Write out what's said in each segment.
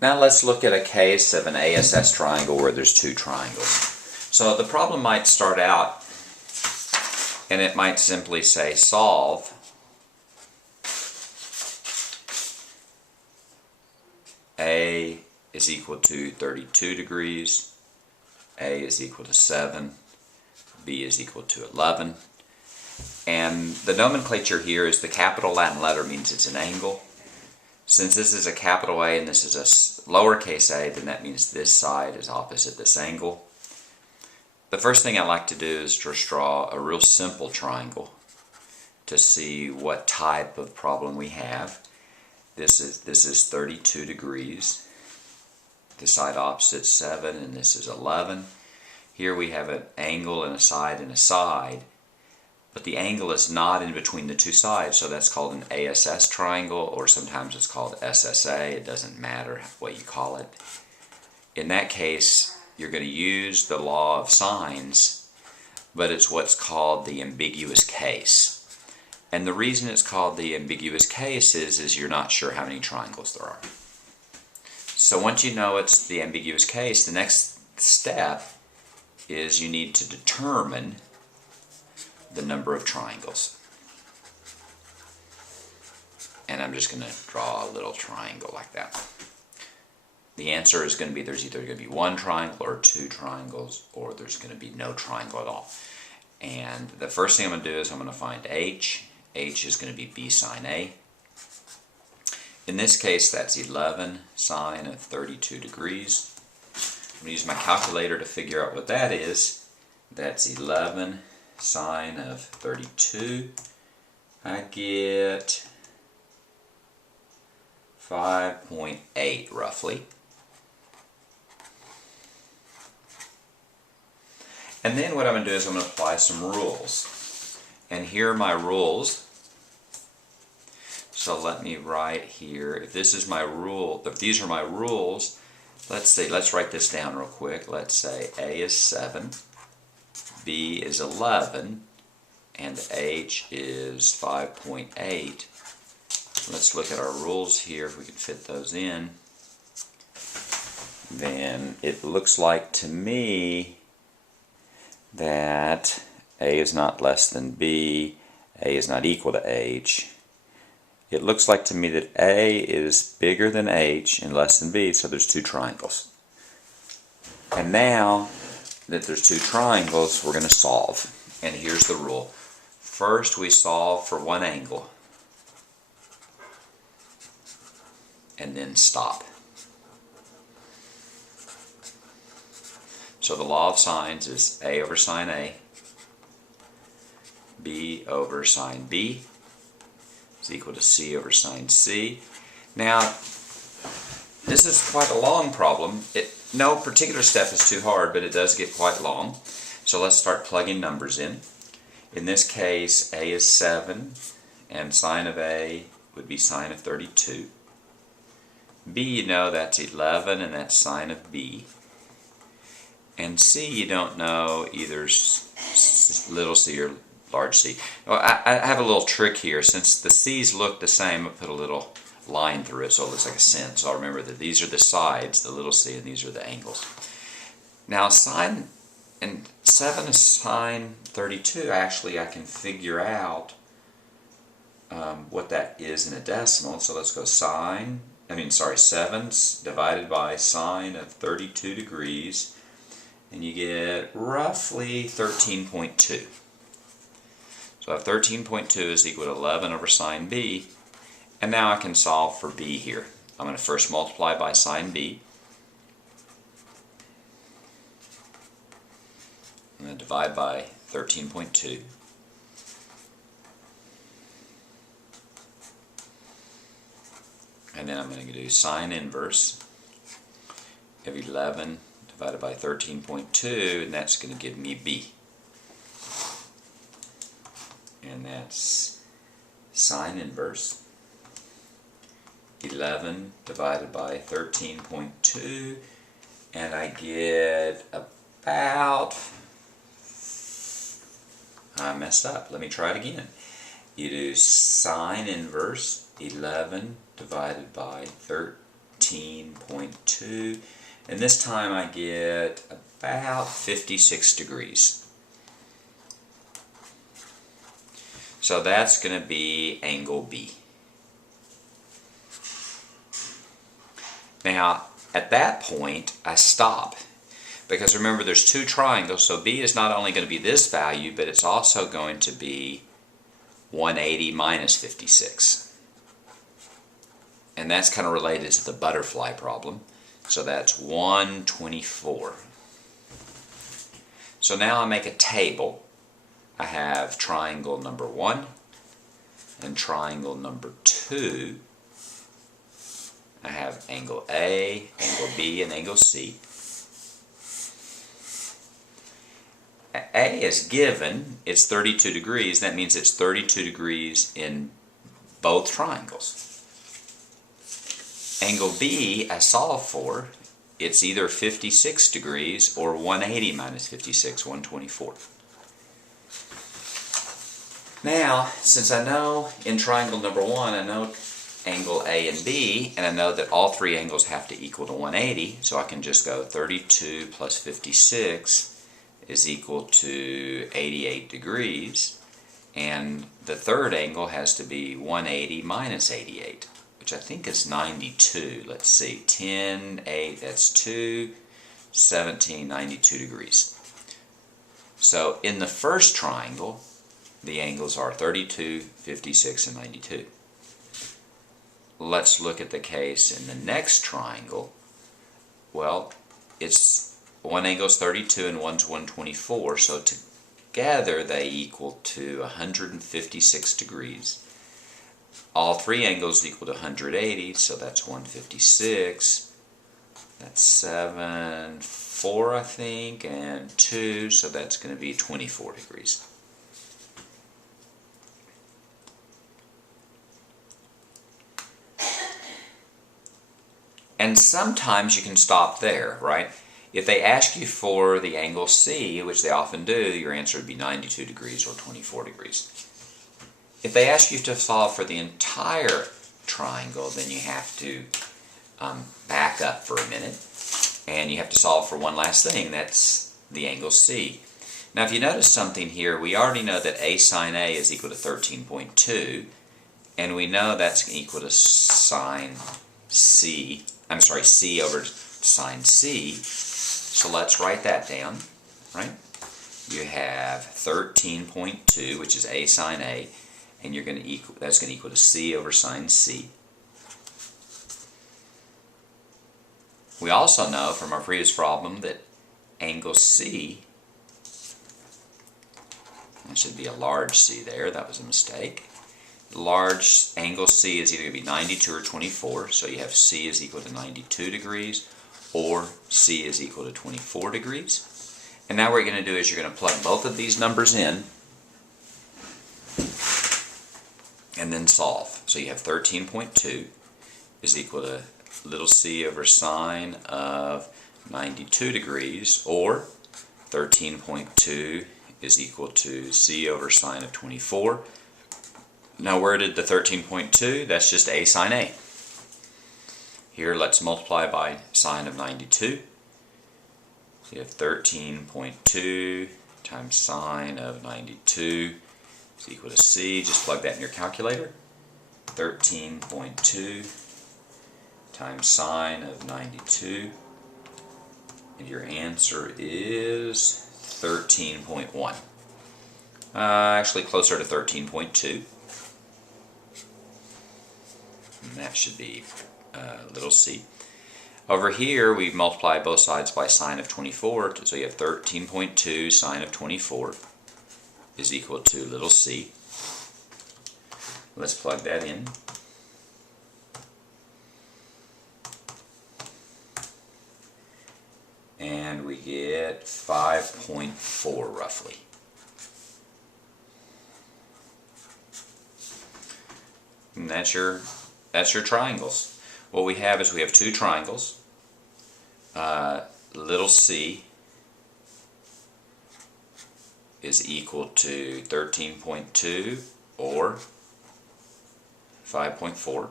Now let's look at a case of an ASS triangle where there's two triangles. So the problem might start out and it might simply say solve A is equal to 32 degrees, A is equal to 7, B is equal to 11. And the nomenclature here is the capital Latin letter means it's an angle. Since this is a capital A and this is a lowercase a, then that means this side is opposite this angle. The first thing I like to do is just draw a real simple triangle to see what type of problem we have. This is 32 degrees. The side opposite 7 and this is 11. Here we have an angle and a side, but the angle is not in between the two sides, so that's called an ASS triangle, or sometimes it's called SSA. It doesn't matter what you call it. In that case, you're going to use the law of sines, but it's what's called the ambiguous case. And the reason it's called the ambiguous case is you're not sure how many triangles there are. So once you know it's the ambiguous case, the next step is you need to determine the number of triangles. And I'm just going to draw a little triangle like that. The answer is going to be there's either going to be one triangle or two triangles, or there's going to be no triangle at all. And the first thing I'm going to do is I'm going to find H. H is going to be B sine A. In this case, that's 11 sine of 32 degrees. I'm going to use my calculator to figure out what that is. That's 11 sine of 32. I get 5.8 roughly. And then what I'm going to do is I'm going to apply some rules. And here are my rules. So let me write here, if this is my rule, if these are my rules, let's write this down real quick. Let's say A is 7, B is 11, and H is 5.8. Let's look at our rules here, if we can fit those in. Then it looks like to me that A is not less than B, A is not equal to H. It looks like to me that A is bigger than H and less than B, so there's two triangles. And now that there's two triangles, we're going to solve. And here's the rule. First, we solve for one angle, and then stop. So the law of sines is A over sine A, B over sine B is equal to C over sine C. Now, this is quite a long problem. No particular step is too hard, but it does get quite long. So let's start plugging numbers in. In this case, A is 7, and sine of A would be sine of 32. B, you know, that's 11, and that's sine of B. And C, you don't know either little c or large c. Well, I have a little trick here. Since the c's look the same, I put a little line through it so it looks like a sin. So I'll remember that these are the sides, the little c, and these are the angles. Now sine, and 7 is sine 32, actually I can figure out what that is in a decimal. So let's go 7 divided by sine of 32 degrees, and you get roughly 13.2. So 13.2 is equal to 11 over sine B, and now I can solve for B here. I'm going to first multiply by sine B. I'm going to divide by 13.2. And then I'm going to do sine inverse of 11 divided by 13.2, and that's going to give me B. And that's sine inverse 11 divided by 13.2, and I get about, I messed up, let me try it again. You do sine inverse 11 divided by 13.2 32, and this time I get about 56 degrees. So that's going to be angle B. Now, at that point, I stop. Because remember, there's two triangles, so B is not only going to be this value, but it's also going to be 180 minus 56. And that's kind of related to the butterfly problem. So that's 124. So now I make a table. I have triangle number 1 and triangle number 2. I have angle A, angle B, and angle C. A is given, it's 32 degrees. That means it's 32 degrees in both triangles. Angle B, I solve for, it's either 56 degrees or 180 minus 56, 124. Now, since I know in triangle number 1, I know angle A and B, and I know that all three angles have to equal to 180, so I can just go 32 plus 56 is equal to 88 degrees, and the third angle has to be 180 minus 88, which I think is 92. Let's see, 10, 8, that's 2, 17, 92 degrees. So in the first triangle, the angles are 32, 56, and 92. Let's look at the case in the next triangle. Well, it's one angle is 32 and one's 124, so together they equal to 156 degrees. All three angles equal to 180, so that's 156. That's 7, 4 I think, and 2, so that's going to be 24 degrees. And sometimes you can stop there, right? If they ask you for the angle C, which they often do, your answer would be 92 degrees or 24 degrees. If they ask you to solve for the entire triangle, then you have to back up for a minute, and you have to solve for one last thing, that's the angle C. Now if you notice something here, we already know that A sine A is equal to 13.2, and we know that's equal to sine C, C over sine C. So let's write that down, right? You have 13.2, which is A sine A, and you're going to equal, that's going to equal to C over sine C. We also know from our previous problem that angle C, there should be a large C there, that was a mistake. Large angle C is either going to be 92 or 24, so you have C is equal to 92 degrees, or C is equal to 24 degrees. And now what you're going to do is you're going to plug both of these numbers in and then solve. So you have 13.2 is equal to little c over sine of 92 degrees, or 13.2 is equal to c over sine of 24. Now where did the 13.2? That's just A sine A. Here let's multiply by sine of 92. So you have 13.2 times sine of 92 is equal to C. Just plug that in your calculator. 13.2 times sine of 92. And your answer is 13.1. Actually closer to 13.2. And that should be little c. Over here we multiply both sides by sine of 24, so you have 13.2 sine of 24 is equal to little c. Let's plug that in. And we get 5.4 roughly. And that's your triangles. What we have is we have two triangles. Little c is equal to 13.2 or 5.4.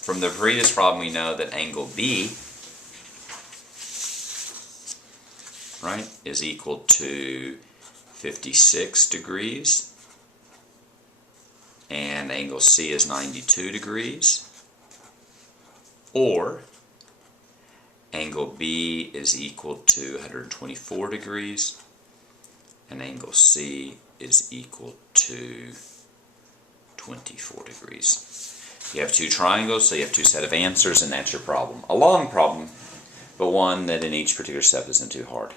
From the previous problem, we know that angle B, right, is equal to 56 degrees, and angle C is 92 degrees, or angle B is equal to 124 degrees, and angle C is equal to 24 degrees. You have two triangles, so you have two set of answers, and that's your problem. A long problem, but one that in each particular step isn't too hard.